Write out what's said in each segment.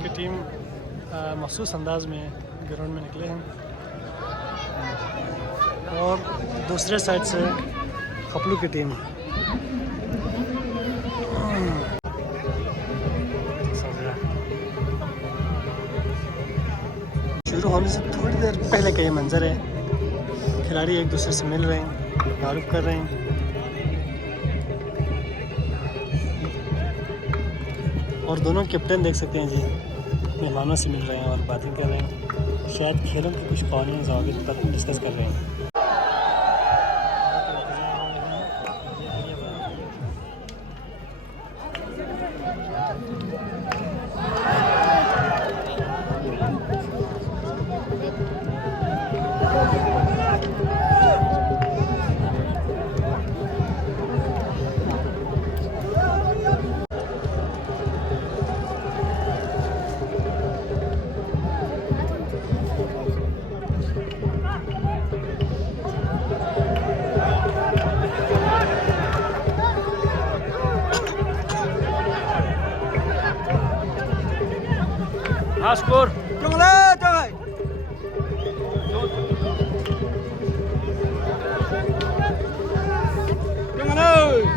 की टीम मखसूस अंदाज में ग्राउंड में निकले हैं और दूसरे साइड से खपलू की टीम शुरू होने से थोड़ी देर पहले का ये मंजर है। खिलाड़ी एक दूसरे से मिल रहे हैं, तारुफ कर रहे हैं। और दोनों कैप्टन देख सकते हैं जी मेहमानों से मिल रहे हैं और बातें कर रहे हैं। शायद खेलों के कुछ कानूनी ज़वाबित पर डिस्कस कर रहे हैं। Askur. Janganlah, jangan. Janganlah.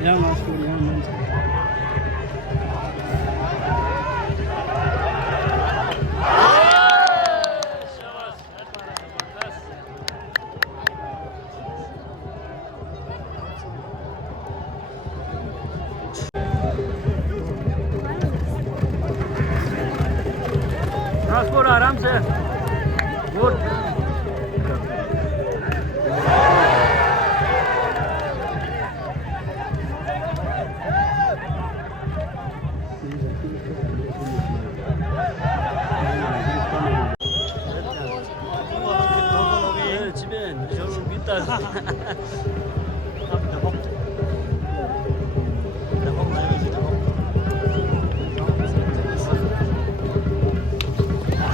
Ja, mach's gut, ja, Mensch. Askur आराम से. Good.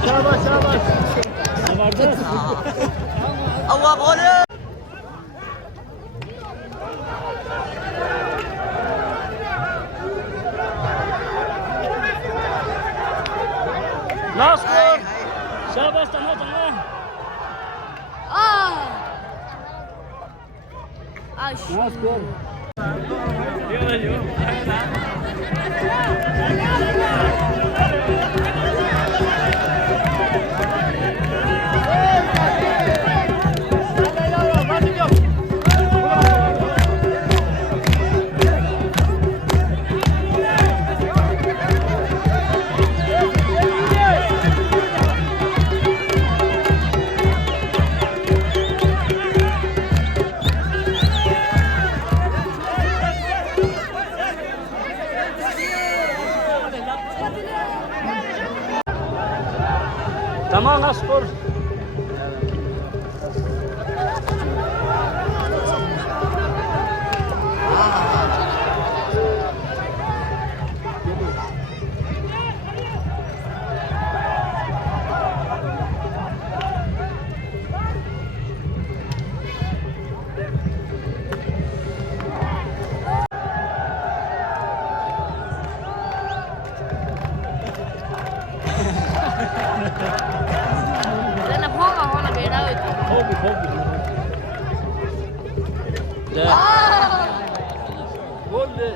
शाबाश शाबाश Allah boleh. bos, tengah, tengah. Tamam, skor. Gol de.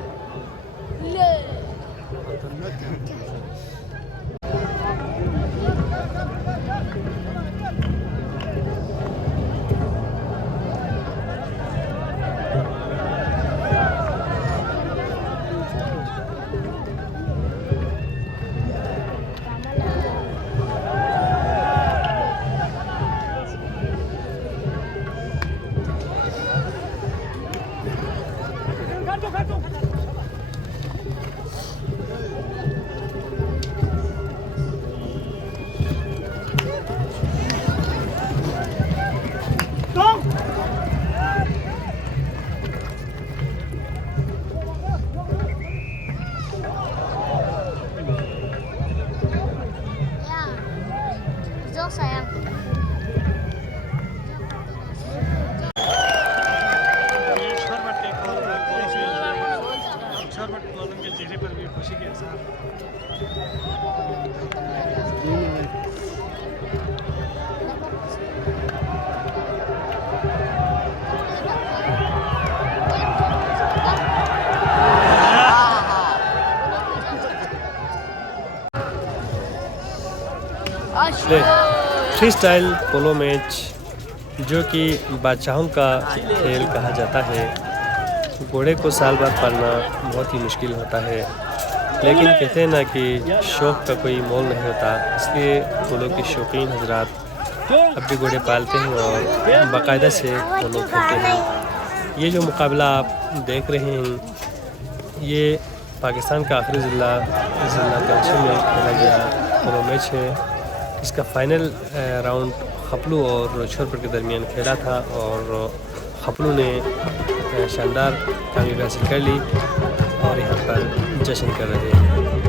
sayang. के चेहरे पर भी खुशी के आसार। फ्री स्टाइल पोलो मैच जो कि बादशाहों का खेल कहा जाता है। घोड़े को साल बाद पालना बहुत ही मुश्किल होता है, लेकिन कहते हैं ना कि शौक़ का कोई मोल नहीं होता, इसलिए पोलो के शौकीन हजरात अब भी घोड़े पालते हैं और बाकायदा से पोलो खेलते हैं। ये जो मुकाबला आप देख रहे हैं, ये पाकिस्तान का आखिरी ज़िला कराची में खेला गया पोलो मैच है। इसका फाइनल राउंड खपलू और छोरपर के दरमियान खेला था और खपलू ने शानदार कामयाबी हासिल कर ली और यहाँ पर जश्न कर रहे हैं।